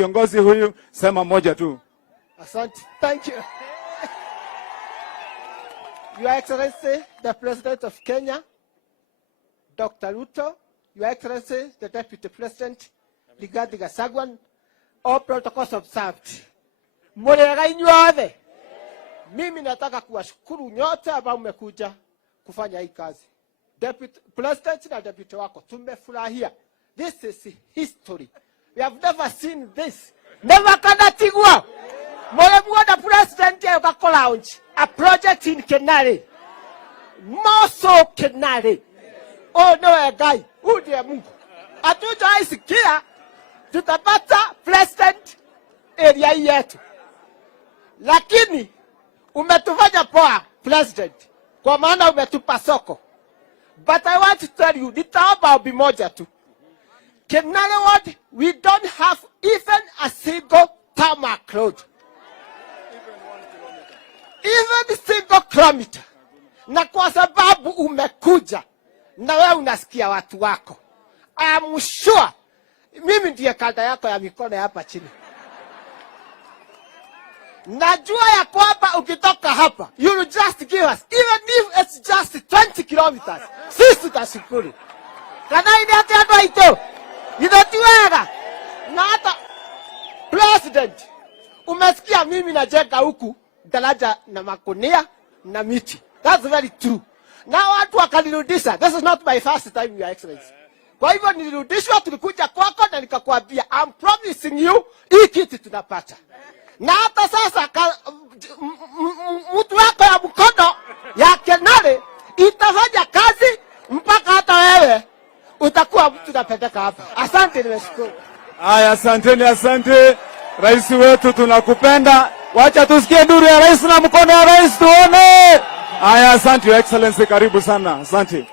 Kiongozi huyu sema moja tu. Asante. Thank you. Your Excellency, the President of Kenya, Dr. Ruto, Your Excellency, the Deputy President, Rigathi Gachagua, all protocols observed. Murega inyuothe. Mimi nataka kuwashukuru nyote ambao mmekuja kufanya hii kazi. Deputy President na deputy wako tumefurahia. This is history. We have never seen this. Never kanatigwa. Mwana president ya launch a project in Kenare. Moso Kenare. Oh no, guy. Ndiye Mungu. Hatujaisikia tutapata president area yetu. Lakini umetufanya poa president. Kwa maana umetupa soko. But I want to tell you, nitaomba ombi moja tu. Kenare Ward, we don't have even a single tarmac road. Even single kilometer. Na kwa sababu umekuja na wewe unasikia watu wako, I am sure mimi ndiye kanda yako ya mikono hapa chini. Najua ya kwamba ukitoka hapa, you will just give us, even if it's just 20 kilometers, sisi tutashukuru. Kana ile hata ito, inatiwega. Na hata president, umesikia mimi najenga huku daraja na makunia na miti. That's very true. Na watu wakanirudisha. This is not my first time, Your Excellency. Kwa hivyo nilirudishwa, tulikuja kwako na nikakwambia, I'm promising you hii kitu tunapata. Na hata sasa mtu wako ya mkono ya Kenare itafanya kazi mpaka hata wewe utakuwa mtu unapendeka hapa. Asante, nimeshukuru. Aya, asante. Rais wetu tunakupenda. Wacha tusikie nduru ya rais na mkono ya rais tuone. Aya, asante Your Excellency, karibu sana. Asante.